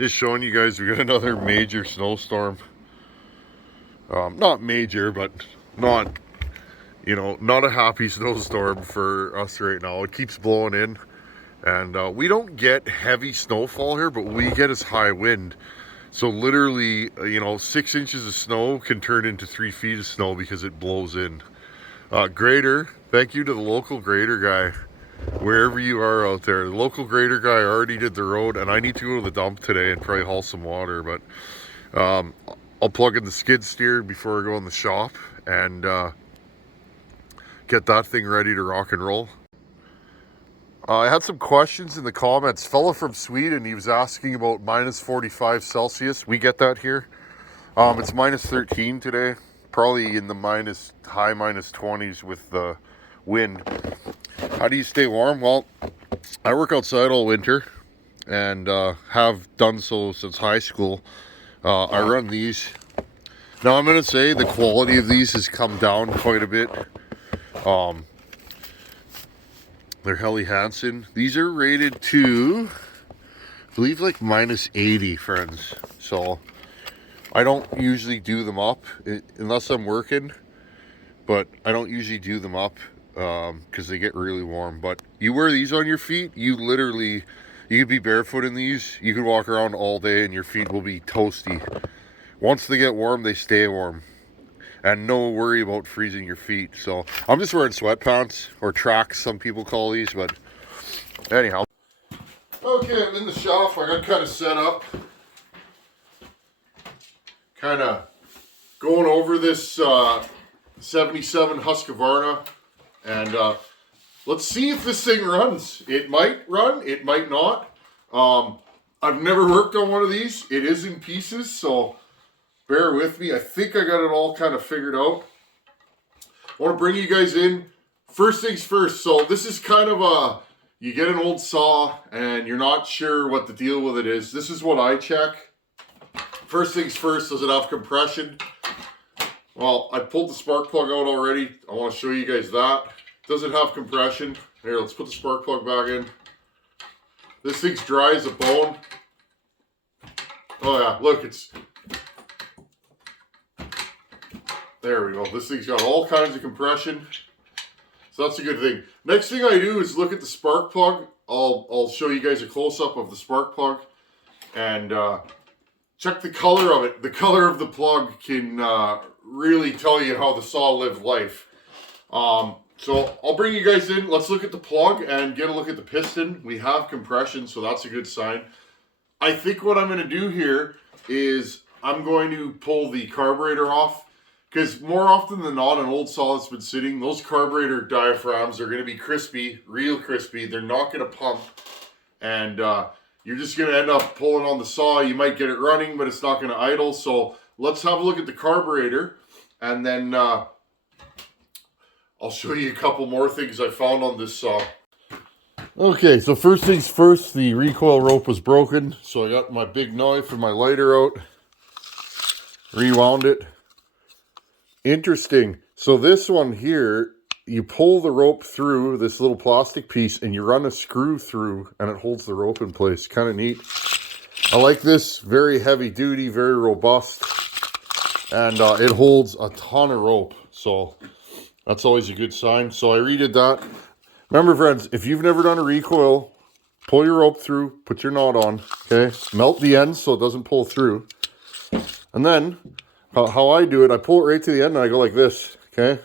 Just showing you guys we got another major snowstorm. Not major, but not, not a happy snowstorm for us right now. It keeps blowing in, and we don't get heavy snowfall here, but we get as high wind. So literally, 6 inches of snow can turn into 3 feet of snow because it blows in. Grader, thank you to the local grader guy. Wherever you are out there, the local grader guy already did the road, and I need to go to the dump today and probably haul some water, but I'll plug in the skid steer before I go in the shop and get that thing ready to rock and roll. I had some questions in the comments. Fella from Sweden, he was asking about minus 45 Celsius. We get that here. It's minus 13 today, probably in the high minus 20s with the wind. How do you stay warm? Well, I work outside all winter and have done so since high school. I run these. Now I'm going to say the quality of these has come down quite a bit. They're Helly Hansen. These are rated to, I believe, like minus 80, friends. So I don't usually do them up unless I'm working, but I don't usually do them up because they get really warm. But you wear these on your feet, you could be barefoot in these. You could walk around all day and your feet will be toasty. Once they get warm, they stay warm. And no worry about freezing your feet. So I'm just wearing sweatpants, or tracks some people call these, but anyhow. Okay, I'm in the shop. I got kind of set up. Kind of going over this 77 Husqvarna. And let's see if this thing runs. It might run, it might not. I've never worked on one of these. It is in pieces, so bear with me. I think I got it all kind of figured out. I want to bring you guys in. First things first. So this is kind of you get an old saw and you're not sure what the deal with it is. This is what I check. First things first, does it have compression? Well, I pulled the spark plug out already. I want to show you guys that. Does it have compression? Here, let's put the spark plug back in. This thing's dry as a bone. Oh yeah, look, there we go. This thing's got all kinds of compression. So that's a good thing. Next thing I do is look at the spark plug. I'll show you guys a close-up of the spark plug and check the color of it. The color of the plug can really tell you how the saw lived life. So I'll bring you guys in. Let's look at the plug and get a look at the piston. We have compression, so that's a good sign. I think what I'm going to do here is I'm going to pull the carburetor off, because more often than not, an old saw that's been sitting, those carburetor diaphragms are going to be crispy, real crispy. They're not going to pump, and you're just going to end up pulling on the saw. You might get it running, but it's not going to idle. So let's have a look at the carburetor, and then I'll show you a couple more things I found on this saw. Okay, so first things first, the recoil rope was broken. So I got my big knife and my lighter out, rewound it. Interesting. So this one here, you pull the rope through this little plastic piece and you run a screw through and it holds the rope in place. Kind of neat. I like this. Very heavy duty, very robust. And it holds a ton of rope. So that's always a good sign. So I redid that. Remember, friends, if you've never done a recoil, pull your rope through, put your knot on, okay? Melt the ends so it doesn't pull through. And then how I do it, I pull it right to the end and I go like this, okay?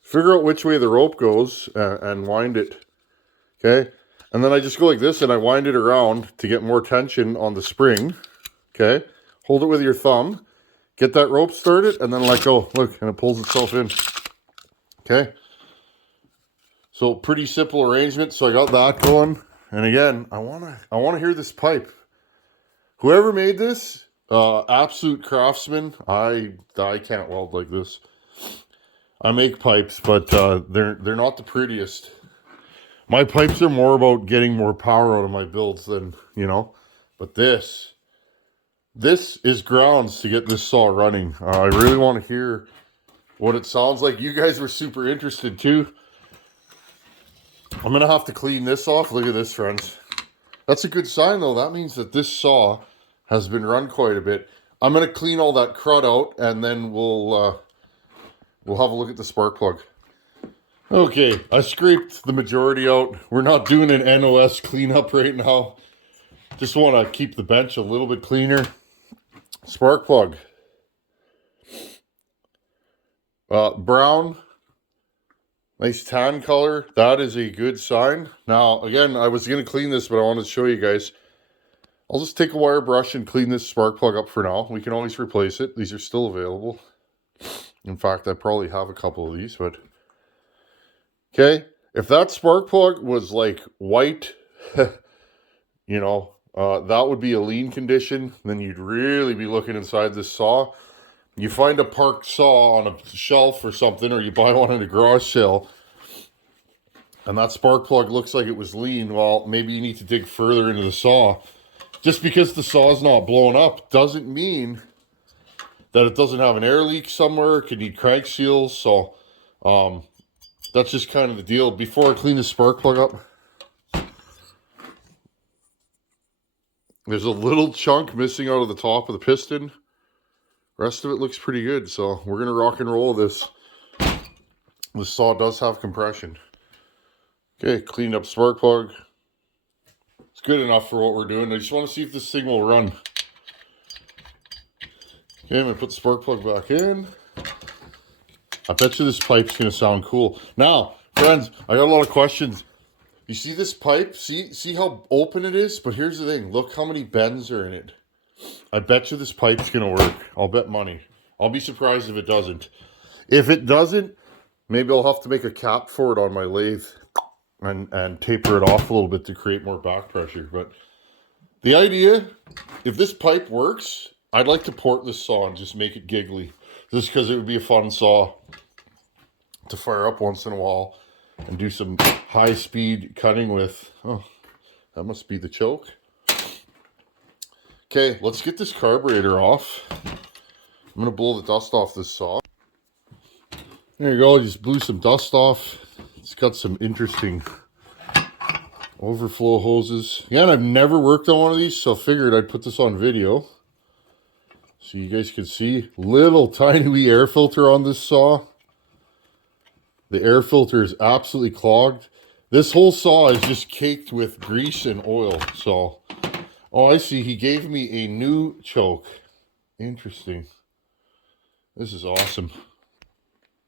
Figure out which way the rope goes and wind it, okay? And then I just go like this and I wind it around to get more tension on the spring, okay? Hold it with your thumb, get that rope started, and then let go. Look, and it pulls itself in, okay? So pretty simple arrangement. So I got that going. And again, I wanna hear this pipe. Whoever made this, absolute craftsman. I can't weld like this. I make pipes, but they're not the prettiest. My pipes are more about getting more power out of my builds than, but this is grounds to get this saw running. I really want to hear what it sounds like. You guys were super interested too. I'm gonna have to clean this off. Look at this, friends. That's a good sign, though. That means that this saw has been run quite a bit. I'm going to clean all that crud out, and then we'll have a look at the spark plug. Okay, I scraped the majority out. We're not doing an NOS cleanup right now. Just want to keep the bench a little bit cleaner. Spark plug. Brown. Nice tan color. That is a good sign. Now, again, I was going to clean this, but I wanted to show you guys. I'll just take a wire brush and clean this spark plug up for now. We can always replace it. These are still available. In fact, I probably have a couple of these, but... Okay, if that spark plug was like white, you know, that would be a lean condition. Then you'd really be looking inside this saw. You find a parked saw on a shelf or something, or you buy one at a garage sale, and that spark plug looks like it was lean, well, maybe you need to dig further into the saw. Just because the saw's not blown up doesn't mean that it doesn't have an air leak somewhere. It could need crank seals, so that's just kind of the deal. Before I clean the spark plug up, there's a little chunk missing out of the top of the piston. Rest of it looks pretty good, so we're going to rock and roll this. The saw does have compression. Okay, cleaned up spark plug. It's good enough for what we're doing. I just want to see if this thing will run. Okay, I'm going to put the spark plug back in. I bet you this pipe's going to sound cool. Now, friends, I got a lot of questions. You see this pipe? See how open it is? But here's the thing. Look how many bends are in it. I bet you this pipe's going to work. I'll bet money. I'll be surprised if it doesn't. If it doesn't, maybe I'll have to make a cap for it on my lathe and taper it off a little bit to create more back pressure. But the idea, if this pipe works, I'd like to port this saw and just make it giggly. Just because it would be a fun saw to fire up once in a while and do some high-speed cutting with. Oh, that must be the choke. Okay, let's get this carburetor off. I'm going to blow the dust off this saw. There you go, I just blew some dust off. It's got some interesting overflow hoses. Again, I've never worked on one of these, so I figured I'd put this on video so you guys can see. Little tiny wee air filter on this saw. The air filter is absolutely clogged. This whole saw is just caked with grease and oil, so... Oh, I see. He gave me a new choke. Interesting. This is awesome.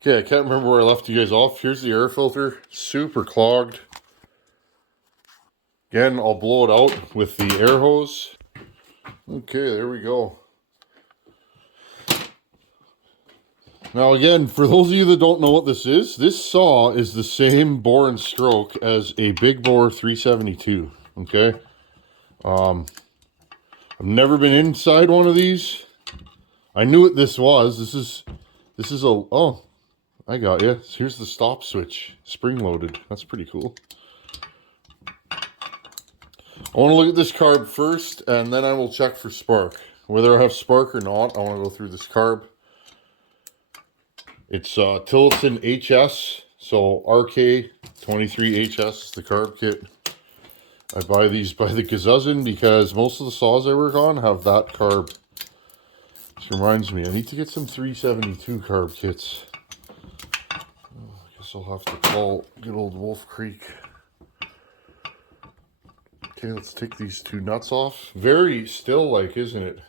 Okay, I can't remember where I left you guys off. Here's the air filter. Super clogged. Again, I'll blow it out with the air hose. Okay, there we go. Now again, for those of you that don't know what this saw is the same bore and stroke as a big bore 372. Okay? I've never been inside one of these. I knew what this was. This is a, oh, I got you. Here's the stop switch, spring loaded. That's pretty cool. I want to look at this carb first, and then I will check for spark. Whether I have spark or not, I want to go through this carb. It's Tillotson HS, so RK23HS is the carb kit. I buy these by the gazuzzen because most of the saws I work on have that carb. This reminds me, I need to get some 372 carb kits. Oh, I guess I'll have to call good old Wolf Creek. Okay, let's take these two nuts off. Very still-like, isn't it?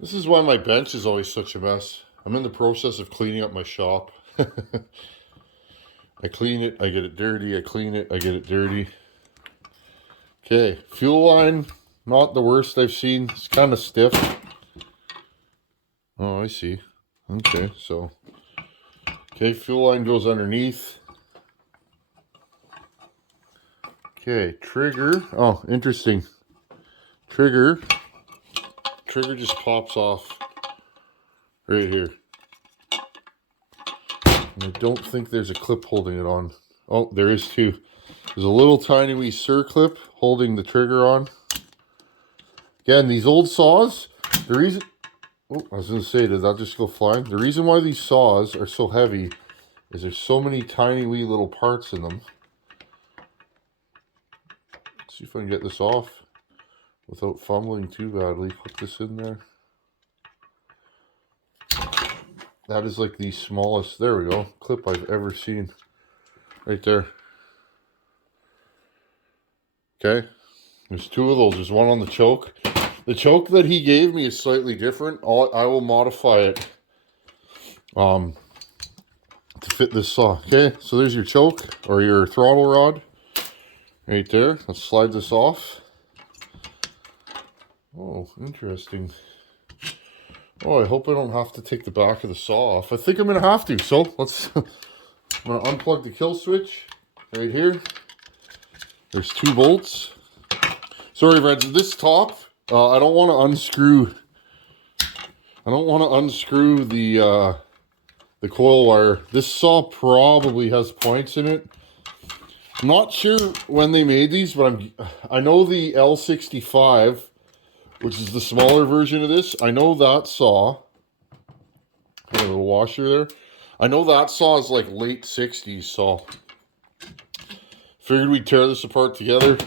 This is why my bench is always such a mess. I'm in the process of cleaning up my shop. I clean it, I get it dirty, I clean it, I get it dirty. Okay, fuel line, not the worst I've seen. It's kind of stiff. Oh, I see. Okay, so. Okay, fuel line goes underneath. Okay, trigger. Oh, interesting. Trigger just pops off right here. And I don't think there's a clip holding it on. Oh, there is too. There's a little tiny wee circlip holding the trigger on. Again, these old saws, the reason... Oh, I was going to say, did that just go flying? The reason why these saws are so heavy is there's so many tiny wee little parts in them. Let's see if I can get this off without fumbling too badly. Put this in there. That is like the smallest, there we go, clip I've ever seen. Right there. Okay. There's two of those. There's one on the choke. The choke that he gave me is slightly different. I will modify it to fit this saw. Okay, so there's your choke or your throttle rod right there. Let's slide this off. Oh, interesting. Oh, I hope I don't have to take the back of the saw off. I think I'm going to have to. So let's, I'm going to unplug the kill switch right here. There's 2 bolts. Sorry, friends, this top, I don't want to unscrew. I don't want to unscrew the coil wire. This saw probably has points in it. I'm not sure when they made these, but I know the L65, which is the smaller version of this. I know that saw. Got a little washer there. I know that saw is like late 60s, so figured we'd tear this apart together.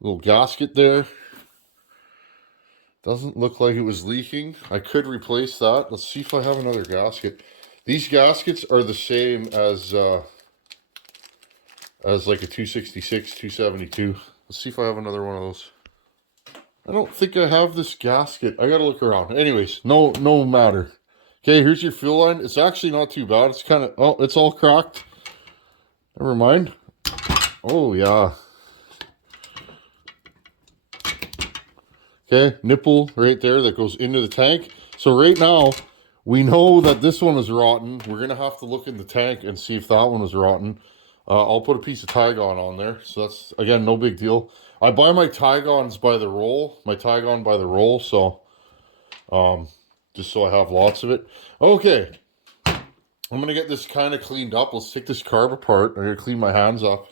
Little gasket there. Doesn't look like it was leaking. I could replace that. Let's see if I have another gasket. These gaskets are the same as like a 266, 272. Let's see if I have another one of those. I don't think I have this gasket. I gotta look around. Anyways, no matter. Okay, here's your fuel line. It's actually not too bad. It's kind of, oh, it's all cracked. Never mind. Oh, yeah. Okay, nipple right there that goes into the tank. So right now, we know that this one is rotten. We're going to have to look in the tank and see if that one is rotten. I'll put a piece of Tygon on there. So that's, again, no big deal. I buy my Tygons by the roll. My Tygon by the roll. So, just so I have lots of it. Okay. I'm going to get this kind of cleaned up. Let's take this carb apart. I'm going to clean my hands up.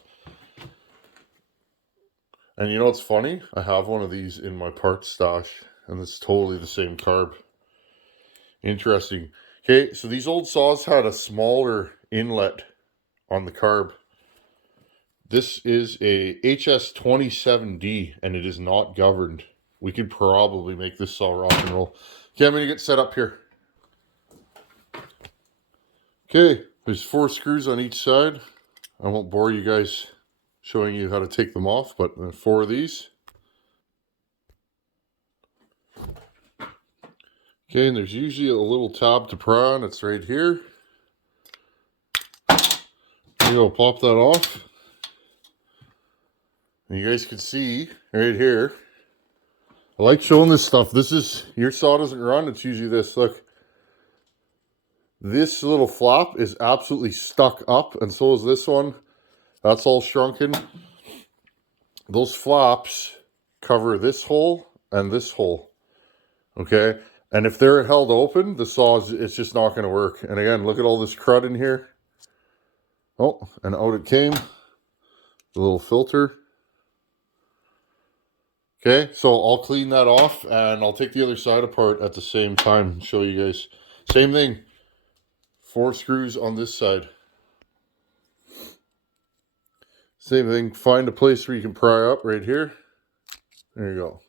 And you know what's funny? I have one of these in my parts stash, and it's totally the same carb. Interesting. Okay, so these old saws had a smaller inlet on the carb. This is a HS27D, and it is not governed. We could probably make this saw rock and roll. Okay, I'm going to get set up here. Okay, there's 4 screws on each side. I won't bore you guys showing you how to take them off, but 4 of these. Okay, and there's usually a little tab to pry on. It's right here. There you go, pop that off. And you guys can see right here. I like showing this stuff. This is, your saw doesn't run, it's usually this. Look. This little flap is absolutely stuck up, and so is this one. That's all shrunken. Those flaps cover this hole and this hole. Okay? And if they're held open, the saw, it's just not going to work. And again, look at all this crud in here. Oh, and out it came. The little filter. Okay, so I'll clean that off, and I'll take the other side apart at the same time and show you guys. Same thing. 4 screws on this side. Same thing. Find a place where you can pry up right here. There you go.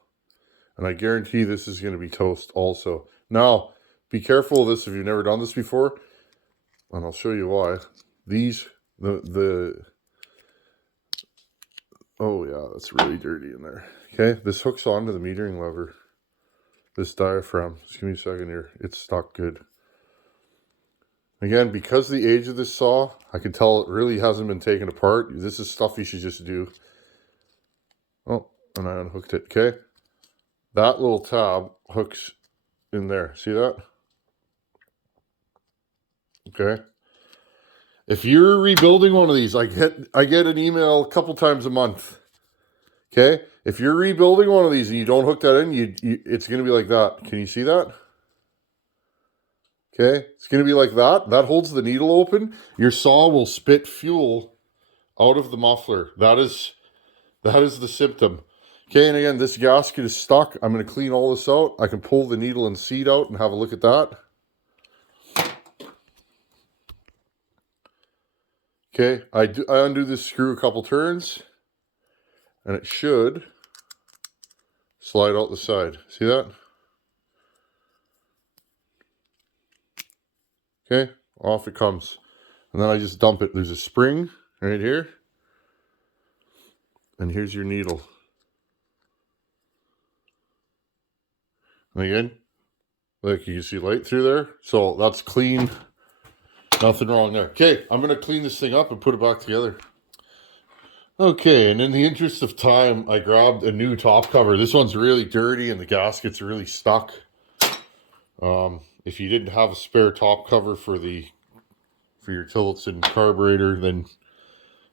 And I guarantee this is going to be toast also. Now, be careful of this if you've never done this before. And I'll show you why. These, oh yeah, that's really dirty in there. Okay, this hooks onto the metering lever. This diaphragm. Just give me a second here. It's stuck good. Again, because of the age of this saw, I can tell it really hasn't been taken apart. This is stuff you should just do. Oh, and I unhooked it. Okay. That little tab hooks in there. See that? Okay. If you're rebuilding one of these, I get an email a couple times a month. Okay? If you're rebuilding one of these and you don't hook that in, it's going to be like that. Can you see that? Okay, it's going to be like that. That holds the needle open. Your saw will spit fuel out of the muffler. That is the symptom. Okay, and again, this gasket is stuck. I'm going to clean all this out. I can pull the needle and seat out and have a look at that. Okay, I undo this screw a couple turns. and it should slide out the side. See that? Okay, off it comes. And then I just dump it. There's a spring right here. And here's your needle. And again, like you can see light through there. So that's clean. Nothing wrong there. Okay, I'm going to clean this thing up and put it back together. Okay, and in the interest of time, I grabbed a new top cover. This one's really dirty and the gasket's really stuck. If you didn't have a spare top cover for your Tillotson carburetor, then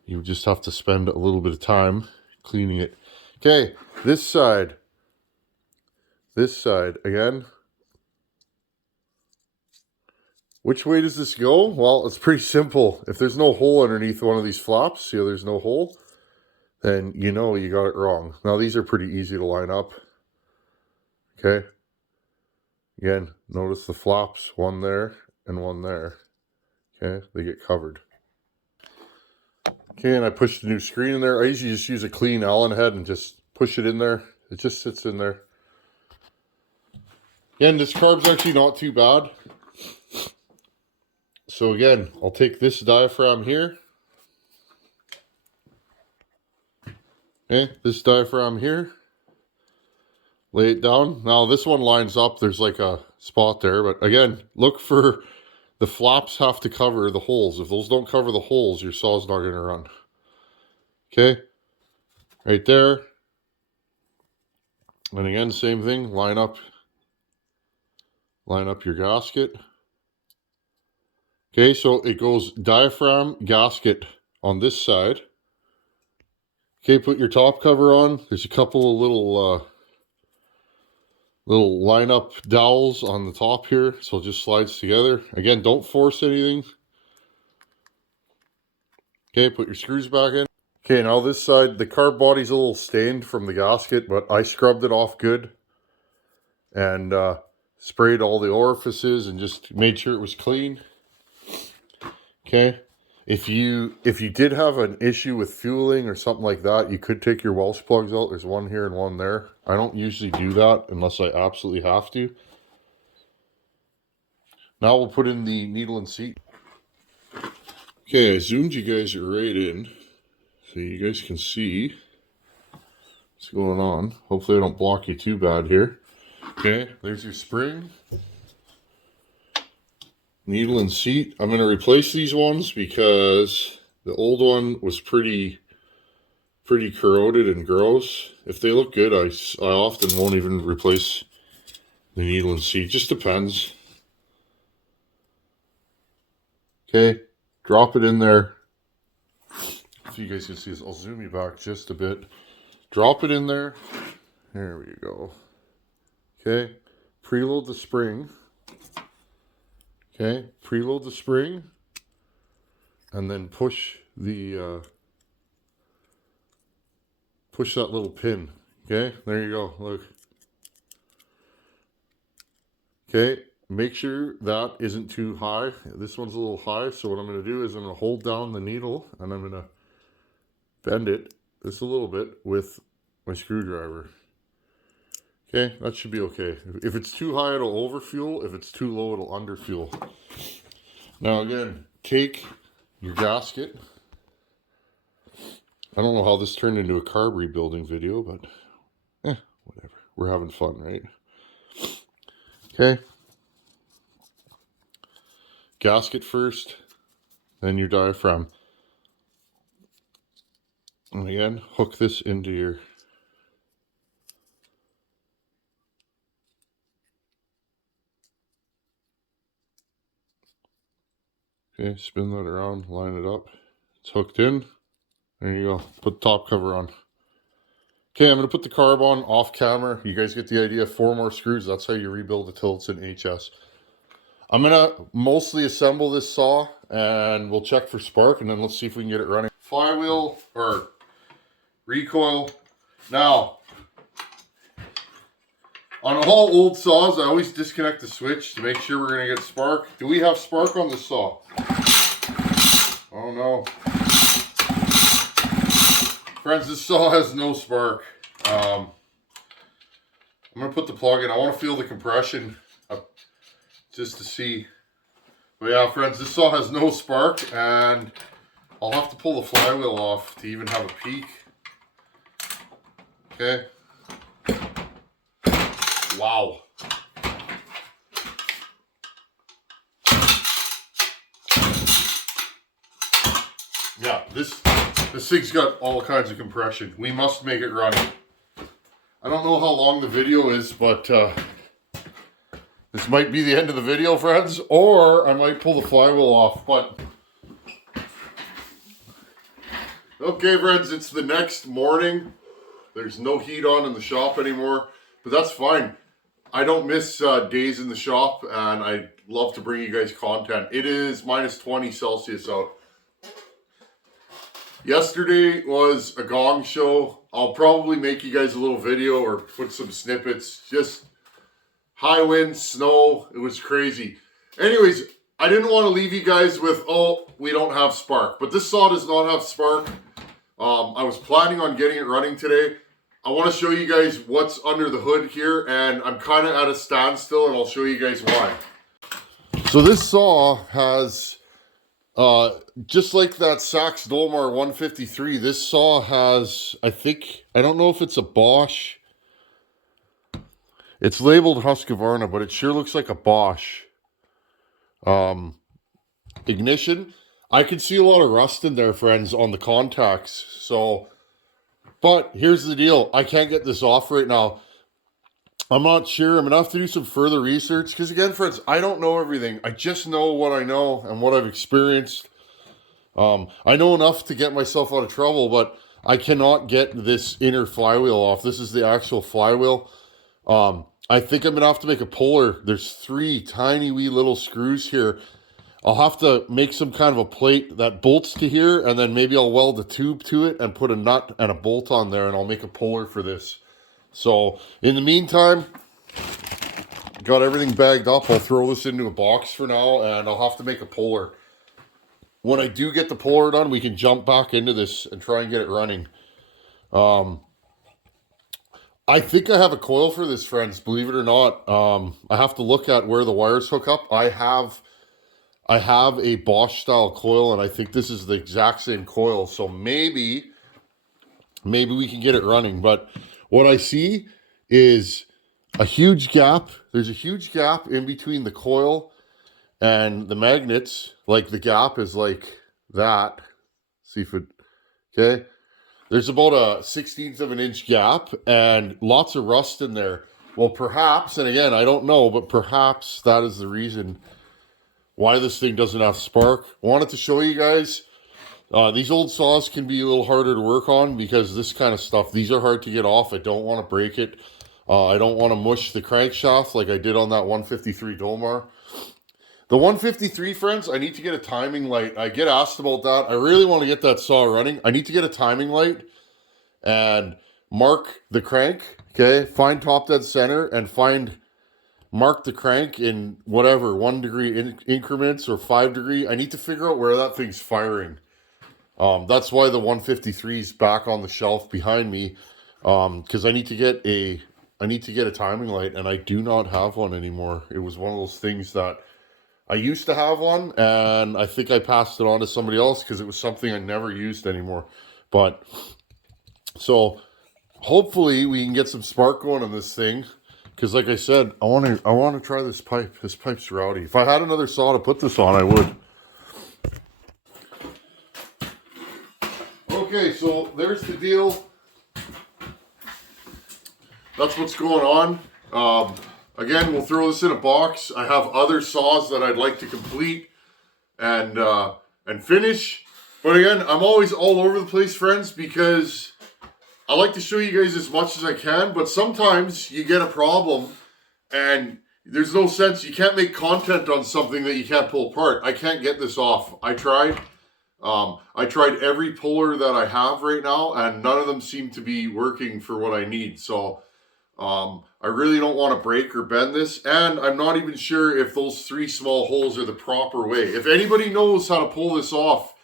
you would just have to spend a little bit of time cleaning it. Okay, this side again. Which way does this go? Well, it's pretty simple. If there's no hole underneath one of these flaps, see how there's no hole, then you know you got it wrong. Now these are pretty easy to line up. Okay. Again, notice the flaps, one there and one there. Okay, they get covered. Okay, and I pushed the new screen in there. I usually just use a clean Allen head and just push it in there. It just sits in there. Again, this carb's actually not too bad. So again, I'll take this diaphragm here. Okay, this diaphragm here. Lay it down. Now this one lines up. There's like a spot there. But again, look for the flaps have to cover the holes. If those don't cover the holes, your saw's not going to run. Okay. Right there. And again, same thing. Line up your gasket. Okay, so it goes diaphragm, gasket on this side. Okay, put your top cover on. There's a couple of little line-up dowels on the top here, so it just slides together. Again, don't force anything. Okay, put your screws back in. Okay, now this side, the carb body's a little stained from the gasket, but I scrubbed it off good and sprayed all the orifices and just made sure it was clean. Okay, if you did have an issue with fueling or something like that, you could take your Welsh plugs out. There's one here and one there. I don't usually do that unless I absolutely have to. Now we'll put in the needle and seat. Okay, I zoomed you guys right in so you guys can see what's going on. Hopefully I don't block you too bad here. Okay, there's your spring. Needle and seat. I'm going to replace these ones because the old one was pretty corroded and gross. If they look good, I often won't even replace the needle and seat. Just depends. Okay, drop it in there. If you guys can see this, I'll zoom you back just a bit. Drop it in there. There we go. Okay, preload the spring. Okay, preload the spring and then push the push that little pin. Okay, there you go. Look. Okay, make sure that isn't too high. This one's a little high, so what I'm going to do is I'm going to hold down the needle and I'm going to bend it just a little bit with my screwdriver. Okay, that should be okay. If it's too high, it'll overfuel. If it's too low, it'll underfuel. Now again, take your gasket. I don't know how this turned into a carb rebuilding video, but whatever. We're having fun, right? Okay. Gasket first, then your diaphragm. And again, hook this into your... Okay, spin that around, line it up. It's hooked in. There you go. Put the top cover on. Okay, I'm going to put the carb on off camera. You guys get the idea. 4 more screws. That's how you rebuild the Tillotson HS. I'm going to mostly assemble this saw and we'll check for spark and then let's see if we can get it running. Flywheel or recoil. Now, on all old saws, I always disconnect the switch to make sure we're going to get spark. Do we have spark on this saw? Oh no. Friends, this saw has no spark. I'm going to put the plug in. I want to feel the compression just to see. But yeah, friends, this saw has no spark, and I'll have to pull the flywheel off to even have a peek. Okay. Wow. Yeah, this thing's got all kinds of compression. We must make it running. I don't know how long the video is, but this might be the end of the video, friends, or I might pull the flywheel off, but okay, friends, it's the next morning. There's no heat on in the shop anymore, but that's fine. I don't miss days in the shop, and I love to bring you guys content. It is minus 20 Celsius out. Yesterday was a gong show. I'll probably make you guys a little video or put some snippets. Just high winds, snow. It was crazy. Anyways, I didn't want to leave you guys with, oh, we don't have spark. But this saw does not have spark. I was planning on getting it running today. I want to show you guys what's under the hood here, and I'm kind of at a standstill, and I'll show you guys why. So this saw has, just like that Sachs Dolmar 153, this saw has, I don't know if it's a Bosch. It's labeled Husqvarna, but it sure looks like a Bosch ignition. I can see a lot of rust in there, friends, on the contacts. So, but here's the deal. I can't get this off right now. I'm not sure. I'm going to have to do some further research. Because again, friends, I don't know everything. I just know what I know and what I've experienced. I know enough to get myself out of trouble, but I cannot get this inner flywheel off. This is the actual flywheel. I think I'm going to have to make a puller. There's 3 tiny wee little screws here. I'll have to make some kind of a plate that bolts to here, and then maybe I'll weld a tube to it and put a nut and a bolt on there, and I'll make a puller for this. So, in the meantime, got everything bagged up. I'll throw this into a box for now, and I'll have to make a puller. When I do get the puller done, we can jump back into this and try and get it running. I think I have a coil for this, friends, believe it or not. I have to look at where the wires hook up. I have a Bosch style coil, and I think this is the exact same coil. So maybe we can get it running. But what I see is a huge gap. There's a huge gap in between the coil and the magnets. Like the gap is like that. See if it, okay. There's about a 1/16 of an inch gap and lots of rust in there. Well, perhaps, and again, I don't know, but perhaps that is the reason why this thing doesn't have spark. I wanted to show you guys. These old saws can be a little harder to work on because this kind of stuff, these are hard to get off. I don't want to break it. I don't want to mush the crankshaft like I did on that 153 Dolmar. The 153, friends, I need to get a timing light. I get asked about that. I really want to get that saw running. I need to get a timing light and mark the crank, okay? Find top dead center and mark the crank in whatever, 1 degree increments or 5 degree. I need to figure out where that thing's firing. That's why the 153 is back on the shelf behind me, because I need to get a timing light, and I do not have one anymore. It was one of those things that I used to have one, and I think I passed it on to somebody else because it was something I never used anymore. But so hopefully we can get some spark going on this thing, because like I said, I want to try this pipe. This pipe's rowdy. If I had another saw to put this on, I would. Okay, so there's the deal. That's what's going on. Again, we'll throw this in a box. I have other saws that I'd like to complete and finish. But again, I'm always all over the place, friends, because I like to show you guys as much as I can. But sometimes you get a problem and there's no sense. You can't make content on something that you can't pull apart. I can't get this off. I tried every puller that I have right now, and none of them seem to be working for what I need. So I really don't want to break or bend this, and I'm not even sure if those 3 small holes are the proper way. If anybody knows how to pull this off,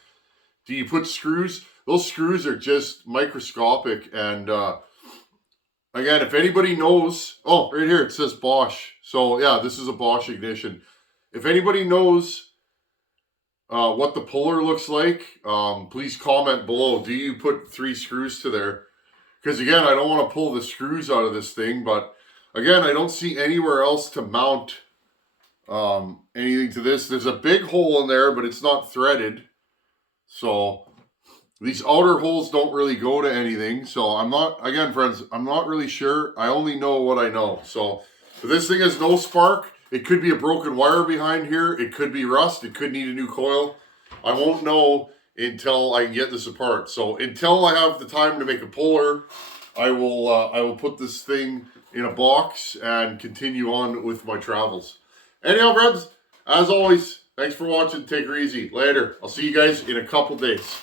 do you put screws? those screws are just microscopic. And again, if anybody knows, oh, right here it says Bosch. So yeah, this is a Bosch ignition. If anybody knows what the puller looks like, please comment below. Do you put 3 screws to there? Because again, I don't want to pull the screws out of this thing, but again, I don't see anywhere else to mount anything to this. There's a big hole in there, but it's not threaded. So these outer holes don't really go to anything. So I'm not, again, friends, I'm not really sure. I only know what I know. So if this thing has no spark, it could be a broken wire behind here. It could be rust. It could need a new coil. I won't know until I can get this apart. So until I have the time to make a puller, I will put this thing in a box and continue on with my travels. Anyhow, friends, as always, thanks for watching. Take her easy. Later. I'll see you guys in a couple days.